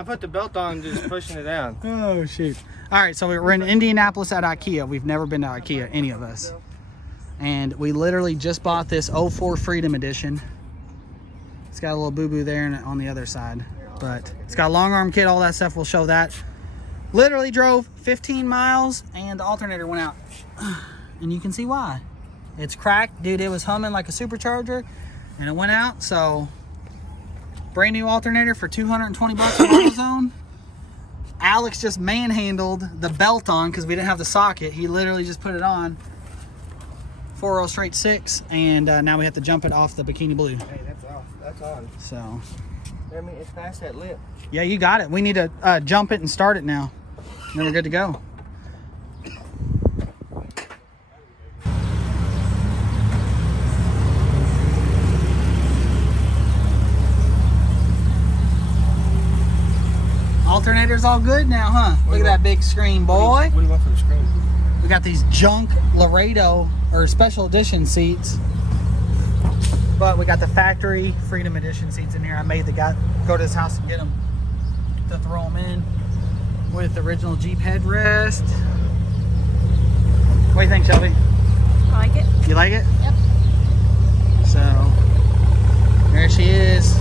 I put the belt on, just pushing it down. Oh, shoot. All right, so we're in Indianapolis at IKEA. We've never been to IKEA, any of us. And we literally just bought this 04 Freedom Edition. It's got a little boo-boo there and on the other side. But it's got a long arm kit, all that stuff. We'll show that. Literally drove 15 miles and the alternator went out. And you can see why. It's cracked. Dude, it was humming like a supercharger and it went out. So, brand new alternator for 220 bucks on AutoZone. Alex just manhandled the belt on because we didn't have the socket. He literally just put it on. 4-0 straight 6, and now we have to jump it off the Bikini Blue. Hey, that's off. That's on. So, I mean, it's past that lip. yeah, you got it. We need to jump it and start it now. And then we're good to go. Alternator's all good now, huh? Look at that big screen, boy. What do you want for the screen? We got these junk Laredo or special edition seats, but we got the factory Freedom Edition seats in here. I made the guy go to his house and get them to throw them in with the original Jeep headrest. What do you think, Shelby? I like it. You like it? Yep. So there she is.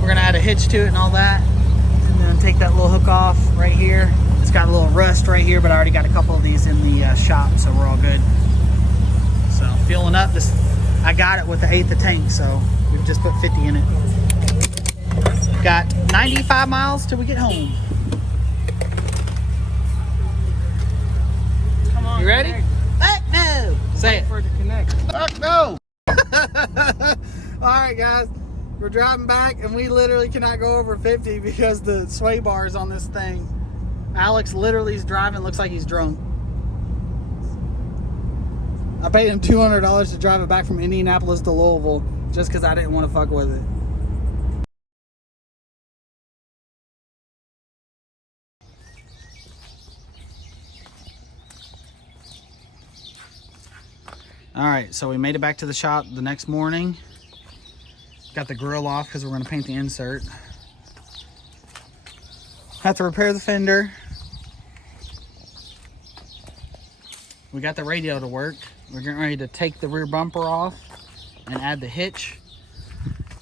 We're gonna add a hitch to it and all that, and then take that little hook off right here. It's got a little rust right here, but I already got a couple of these in the shop, so we're all good. So fueling up this, I got it with the 1/8 of tank, so we've just put 50 in it. Got 95 miles till we get home. Come on. You ready? Heck no! Say it. For it to connect. Fuck no! All right, guys. We're driving back, and we literally cannot go over 50 because the sway bars on this thing. Alex literally is driving, looks like he's drunk. I paid him $200 to drive it back from Indianapolis to Louisville just because I didn't want to fuck with it. All right, so we made it back to the shop the next morning. Got the grill off because we're going to paint the insert. Have to repair the fender. We got the radio to work. We're getting ready to take the rear bumper off and add the hitch.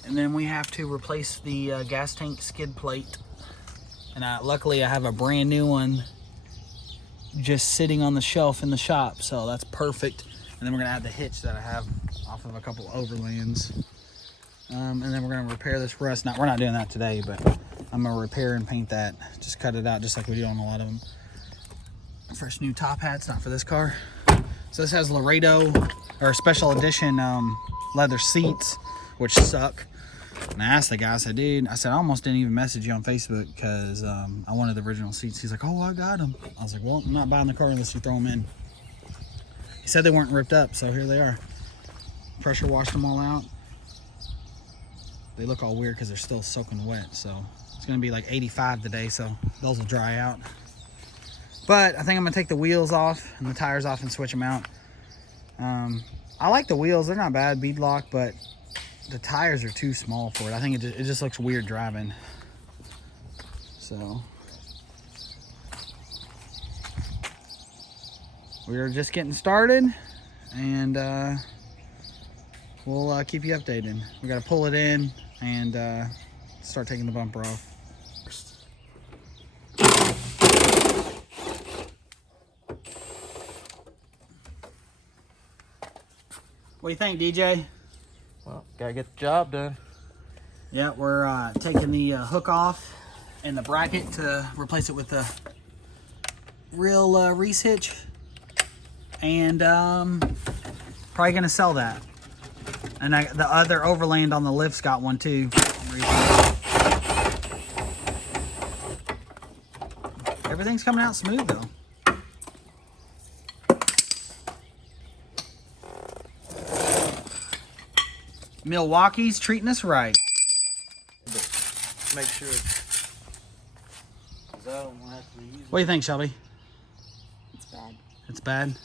And then we have to replace the gas tank skid plate. And luckily I have a brand new one just sitting on the shelf in the shop. So that's perfect. And then we're gonna add the hitch that I have off of a couple overlands. And then we're gonna repair this rust. We're not doing that today, but I'm gonna repair and paint that. Just cut it out just like we do on a lot of them. Fresh new top hats, not for this car. So this has Laredo or special edition leather seats, which suck. And I asked the guy, I said, dude, I almost didn't even message you on Facebook because I wanted the original seats. He's like, oh, I got them. I was like, well, I'm not buying the car unless you throw them in. He said they weren't ripped up, so here they are. Pressure washed them all out. They look all weird because they're still soaking wet, so it's gonna be like 85 today, so those will dry out. But I think I'm gonna take the wheels off and the tires off and switch them out. I like the wheels, they're not bad, beadlock, but the tires are too small for it. I think it just looks weird driving. So we're just getting started, and we'll keep you updated. We gotta pull it in and start taking the bumper off. What do you think, DJ? Well, gotta get the job done. Yeah, we're taking the hook off and the bracket to replace it with the real Reese hitch, and probably gonna sell that. And the other overland on the lift's got one too. Everything's coming out smooth though. Milwaukee's treating us right. Make sure. What do you think, Shelby? It's bad. It's bad?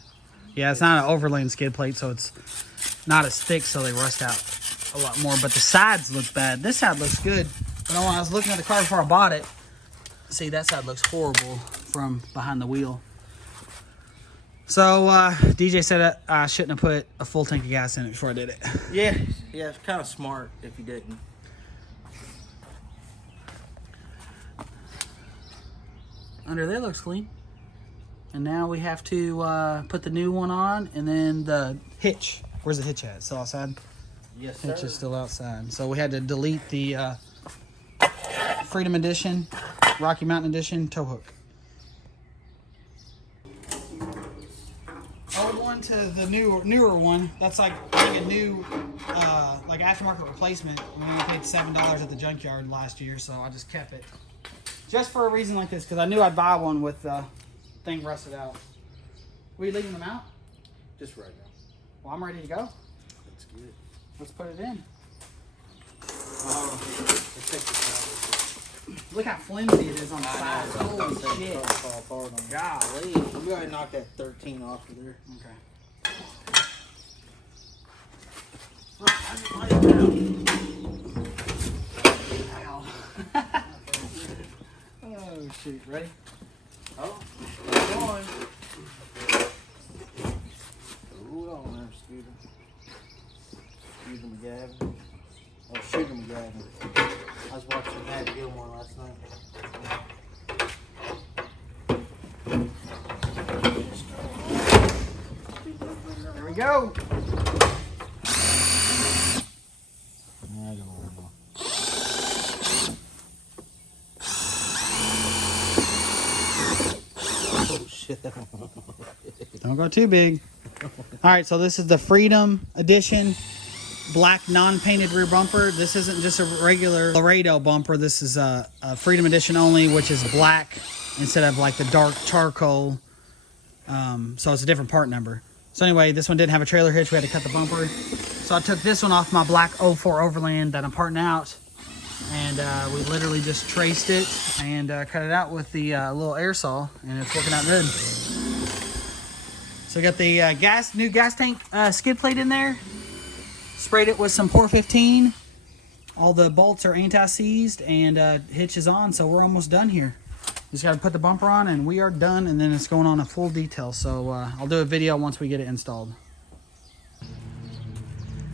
Yeah, it's not an overland skid plate, so it's not as thick, so they rust out a lot more. But the sides look bad. This side looks good. But when I was looking at the car before I bought it, see, that side looks horrible from behind the wheel. So DJ said that I shouldn't have put a full tank of gas in it before I did it. Yeah, it's kind of smart if you didn't. Under there looks clean. And now we have to put the new one on, and then the hitch. Where's the hitch at? Still outside? Yes, sir. Hitch is still outside. So we had to delete the Freedom Edition, Rocky Mountain Edition tow hook. Old one to the newer one. That's like a new like aftermarket replacement. We only paid $7 at the junkyard last year, so I just kept it. Just for a reason like this, because I knew I'd buy one with the thing rusted out. Were you leaving them out? Just right now. Well, I'm ready to go. That's good. Let's put it in. Let's take this out. Look how flimsy it is on the side. Holy Holy shit. Fall apart on Golly. I'm going to go ahead and knock that 13 off of there. Okay. Look, I just light it down. Ow. Oh, shoot. Ready? Oh, hold on. Hold on there, Scooter McGavin. Oh, Shooter McGavin. I was watching Matt Gilmore last night. There we go. Don't go too big. All right, so this is the Freedom Edition black non-painted rear bumper. This isn't just a regular Laredo bumper. This is a Freedom Edition only, which is black instead of like the dark charcoal. So it's a different part number. So anyway, this one didn't have a trailer hitch. We had to cut the bumper. So I took this one off my black 04 Overland that I'm parting out. And we literally just traced it and cut it out with the little air saw, and it's working out good. So we got the new gas tank skid plate in there. Sprayed it with some Pour 15. All the bolts are anti-seized and hitch is on, so we're almost done here. Just got to put the bumper on and we are done, and then it's going on a full detail. So I'll do a video once we get it installed.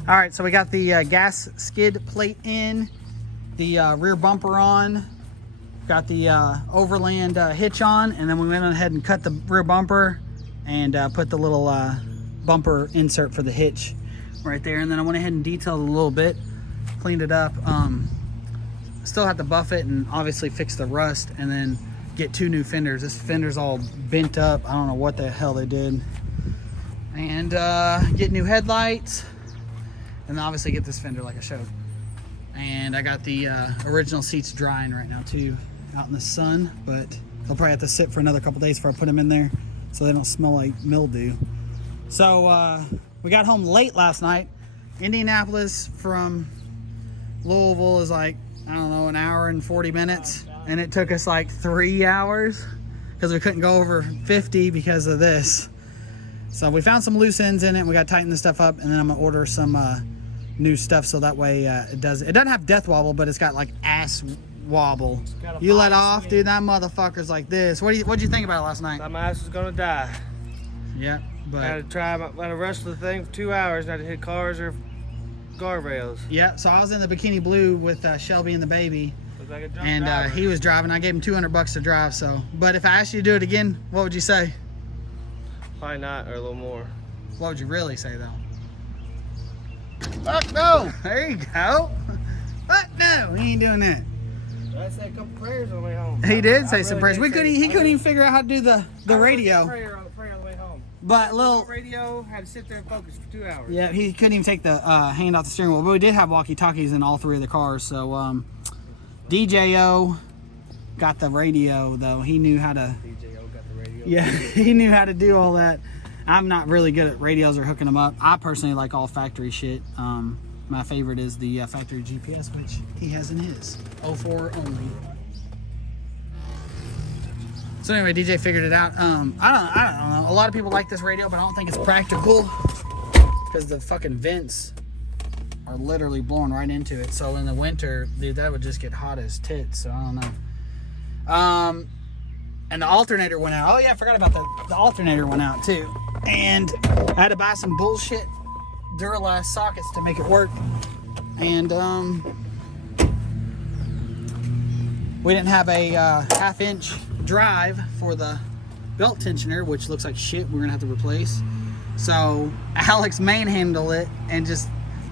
All right, so we got the gas skid plate in. The rear bumper on, got the Overland hitch on, and then we went ahead and cut the rear bumper and put the little bumper insert for the hitch right there. And then I went ahead and detailed it a little bit, cleaned it up. Still have to buff it and obviously fix the rust, and then get 2 new fenders. This fender's all bent up. I don't know what the hell they did. And get new headlights, and obviously get this fender like I showed. And I got the original seats drying right now too, out in the sun, but they'll probably have to sit for another couple days before I put them in there so they don't smell like mildew. So we got home late last night. Indianapolis from Louisville is like, I don't know, an hour and 40 minutes. And it took us like 3 hours because we couldn't go over 50 because of this. So we found some loose ends in it. We got to tighten this stuff up, and then I'm gonna order some new stuff so that way it doesn't have death wobble, but it's got like ass wobble. You let off, dude, that motherfucker's like this. What'd you think about it last night? My ass was gonna die. Yeah, but I had to wrestle the thing for 2 hours, and I had to hit cars or guardrails. Yeah, so I was in the bikini blue with Shelby and the baby, Like a drunk and driver. he was driving. I gave him $200 to drive. So, but if I asked you to do it again, what would you say? Probably not, or a little more. What would you really say though? Fuck no! There you go. Fuck no! He ain't doing that. I said a couple prayers on the way home. He did say I some really prayers. did He couldn't even figure out how to do the radio. Prayer on the way home. But little, Radio had to sit there and focus for 2 hours. yeah, he couldn't even take the hand off the steering wheel. But we did have walkie-talkies in all 3 of the cars. So DJO got the radio though. He knew how to. DJO got the radio. Yeah, he knew how to do all that. I'm not really good at radios or hooking them up. I personally like all factory shit. My favorite is the factory GPS, which he has in his 04 only. So anyway, DJ figured it out. I don't know. A lot of people like this radio, but I don't think it's practical because the fucking vents are literally blowing right into it. So in the winter, dude, that would just get hot as tits. So I don't know. And the alternator went out. Oh yeah, I forgot about that. The alternator went out too. And I had to buy some bullshit Duralast sockets to make it work. And we didn't have a 1/2 inch drive for the belt tensioner, which looks like shit. We're gonna have to replace. So Alex manhandled it and just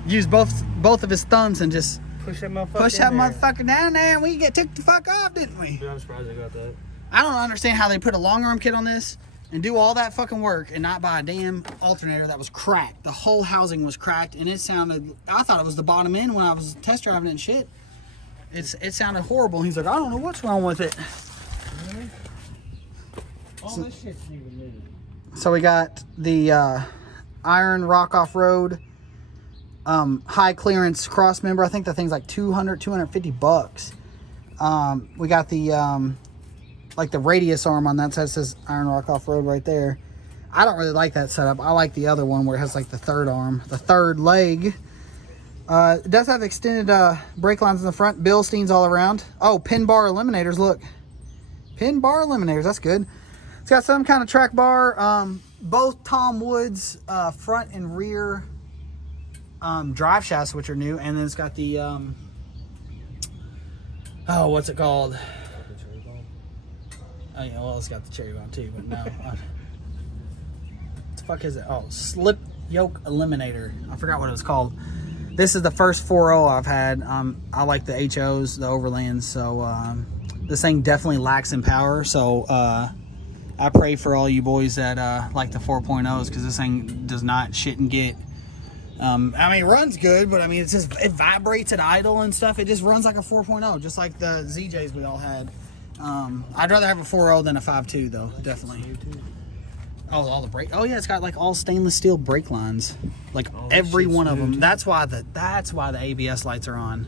used both of his thumbs and just push that motherfucker down there, and we took the fuck off, didn't we? Dude, I'm surprised I got that. I don't understand how they put a long arm kit on this and do all that fucking work and not buy a damn alternator that was cracked. The whole housing was cracked, and it sounded, I thought it was the bottom end when I was test driving it and shit. It sounded horrible. He's like, I don't know what's wrong with it. Really? All this shit's even new. So we got the Iron Rock Off-Road high clearance cross member. I think the thing's like $250. We got the like the radius arm on that side. It says Iron Rock Off-Road right there. I don't really like that setup. I like the other one where it has like the third arm, the third leg. It does have extended brake lines in the front, Bilsteins all around. Oh, pin bar eliminators, look. Pin bar eliminators, that's good. It's got some kind of track bar. Both Tom Woods front and rear drive shafts, which are new. And then it's got the, oh, what's it called? Oh, yeah, well, it's got the cherry bomb too, but no. What the fuck is it? Oh, slip yoke eliminator. I forgot what it was called. This is the first 4.0 I've had. I like the HOs, the Overlands, so this thing definitely lacks in power. So I pray for all you boys that like the 4.0s, because this thing does not shit and get. I mean, it runs good, but I mean, it vibrates at idle and stuff. It just runs like a 4.0, just like the ZJs we all had. I'd rather have a 4.0 than a 5.2 though, definitely. Oh, all the brake. Oh yeah, it's got like all stainless steel brake lines, like every one of them. That's why the ABS lights are on.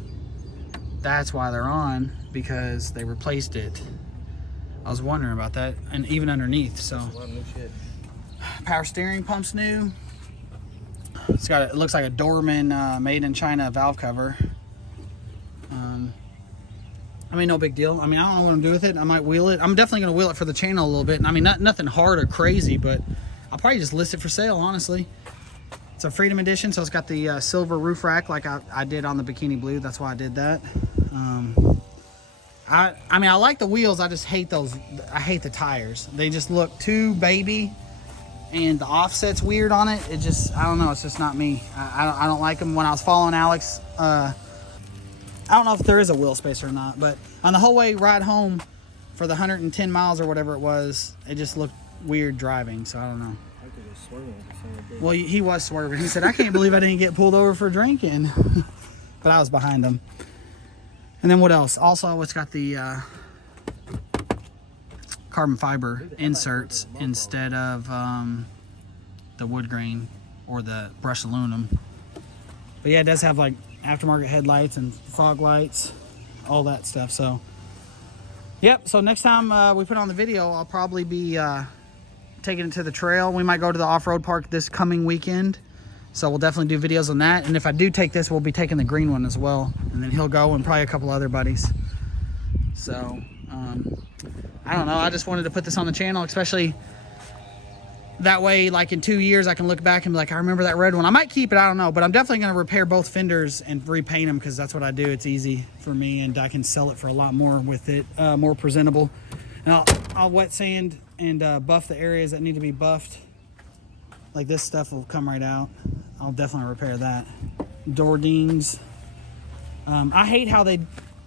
That's why they're on, because they replaced it. I was wondering about that, and even underneath. So, a lot of new shit. Power steering pump's new. It looks like a Dorman made in China valve cover. I mean, no big deal. I mean, I don't know what I'm gonna do with it. I might wheel it. I'm definitely gonna wheel it for the channel a little bit. I mean, nothing hard or crazy, but I'll probably just list it for sale, honestly. It's a Freedom Edition, so it's got the silver roof rack like I did on the Bikini Blue. That's why I did that. I mean, I like the wheels. I just hate those. I hate the tires. They just look too baby, and the offset's weird on it. It just, I don't know. It's just not me. I don't like them. When I was following Alex, I don't know if there is a wheel spacer or not, but on the whole way ride home for the 110 miles or whatever it was, it just looked weird driving. So I don't know. Well, he was swerving. He said, I can't believe I didn't get pulled over for drinking. But I was behind him. And then what else? Also, it's got the carbon fiber inserts instead of the wood grain or the brushed aluminum. But yeah, it does have like aftermarket headlights and fog lights, all that stuff. So yep, so next time we put on the video, I'll probably be taking it to the trail. We might go to the off-road park this coming weekend, so we'll definitely do videos on that. And if I do take this, we'll be taking the green one as well, and then he'll go and probably a couple other buddies. So I don't know, I just wanted to put this on the channel, especially that way, like in 2 years, I can look back and be like, I remember that red one. I might keep it, I don't know, but I'm definitely going to repair both fenders and repaint them, because that's what I do. It's easy for me, and I can sell it for a lot more with it, more presentable. And I'll wet sand and buff the areas that need to be buffed. Like this stuff will come right out. I'll definitely repair that. Door dings. I hate how they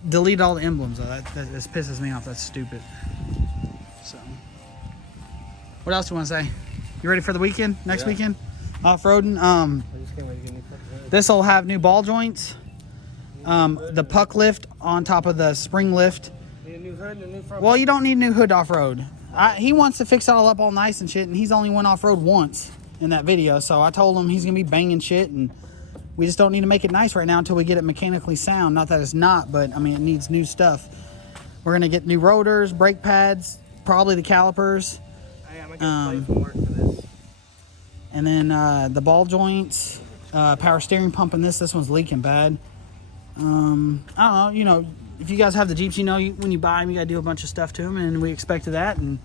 delete all the emblems, though. That just pisses me off. That's stupid. So, what else do you want to say? You ready for the weekend? Next weekend? Off-roading. This will have new ball joints. The puck lift on top of the spring lift. Need a new hood and a new front. Well, you don't need a new hood off-road. He wants to fix it all up all nice and shit, and he's only went off-road once in that video. So I told him he's going to be banging shit, and we just don't need to make it nice right now until we get it mechanically sound. Not that it's not, but I mean, it needs new stuff. We're going to get new rotors, brake pads, probably the calipers. I'm gonna get a plate from work for this. And then the ball joints, power steering pump in this. This one's leaking bad. I don't know, you know, if you guys have the Jeeps, you know, when you buy them, you got to do a bunch of stuff to them, and we expected that, and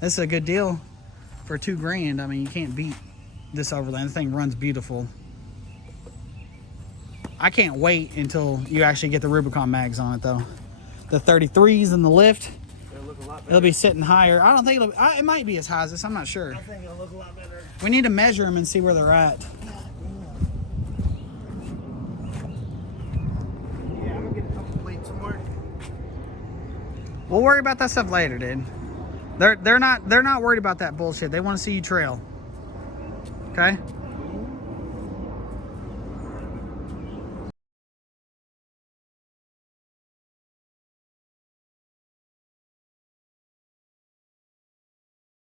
this is a good deal for $2 grand. I mean, you can't beat this Overland. The thing runs beautiful. I can't wait until you actually get the Rubicon mags on it, though. The 33s and the lift, it'll be sitting higher. I don't think it might be as high as this. I'm not sure. I think it'll look a lot better. We need to measure them and see where they're at. Yeah, I'm gonna get a couple plates more. We'll worry about that stuff later, dude. They're not worried about that bullshit. They want to see you trail. Okay?